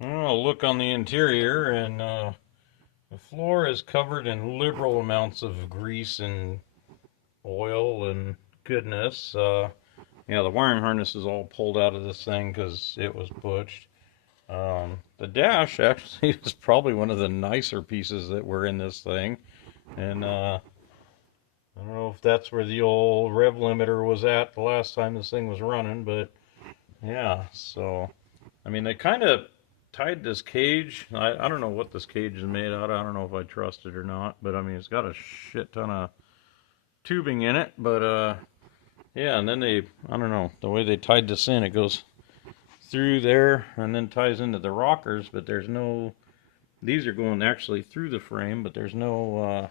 I'll look on the interior, and the floor is covered in liberal amounts of grease and oil and goodness. Yeah, the wiring harness is all pulled out of this thing because it was butched. The dash actually is probably one of the nicer pieces that were in this thing, and I don't know if that's where the old rev limiter was at the last time this thing was running, but yeah, so I mean, they kind of tied this cage. I don't know what this cage is made out of. I don't know if I trust it or not, but I mean, it's got a shit ton of tubing in it. But yeah, and then I don't know, the way they tied this in, it goes through there and then ties into the rockers, but there's no, these are going actually through the frame, but there's no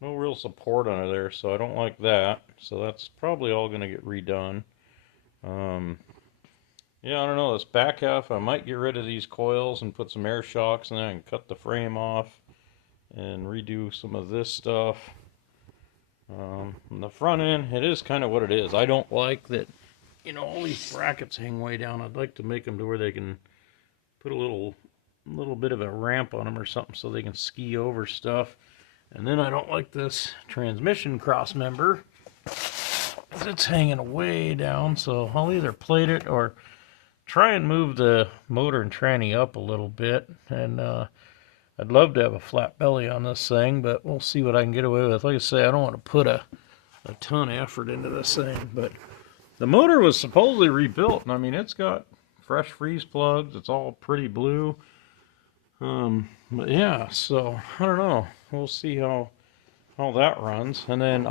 real support under there, so I don't like that. So that's probably all going to get redone. Um, Yeah, I don't know. This back half, I might get rid of these coils and put some air shocks, and then I can cut the frame off and redo some of this stuff. On the front end, it is kind of what it is. I don't like that, all these brackets hang way down. I'd like to make them to where they can put a little bit of a ramp on them or something so they can ski over stuff. And then I don't like this transmission cross member. It's hanging way down, so I'll either plate it or try and move the motor and tranny up a little bit. And I'd love to have a flat belly on this thing, but we'll see what I can get away with. Like I say, I don't want to put a ton of effort into this thing, but the motor was supposedly rebuilt, and I mean, it's got fresh freeze plugs. It's all pretty blue. But yeah, so I don't know. We'll see how that runs. And then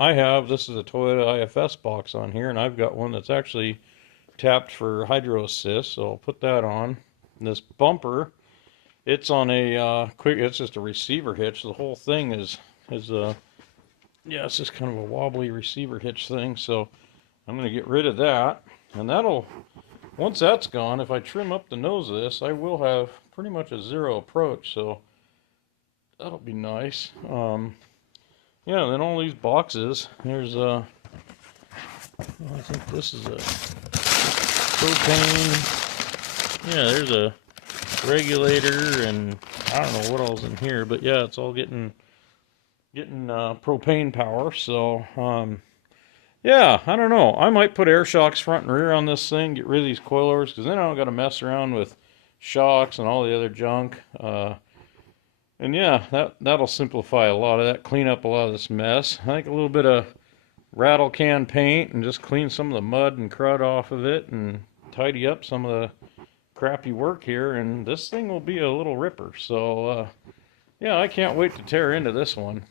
this is a Toyota IFS box on here, and I've got one that's actually tapped for hydro assist, so I'll put that on. And this bumper, it's on a it's just a receiver hitch. The whole thing is yeah, it's just kind of a wobbly receiver hitch thing, so I'm going to get rid of that. And once that's gone, if I trim up the nose of this, I will have pretty much a zero approach, so that'll be nice. Yeah, and then all these boxes, there's I think this is a propane. Yeah, there's a regulator, and I don't know what all's in here, but yeah, it's all getting propane power. So yeah, I don't know. I might put air shocks front and rear on this thing, get rid of these coilovers, because then I don't got to mess around with shocks and all the other junk. And yeah, that'll simplify a lot of that, clean up a lot of this mess. I think a little bit of rattle can paint and just clean some of the mud and crud off of it and tidy up some of the crappy work here, and this thing will be a little ripper. So yeah, I can't wait to tear into this one.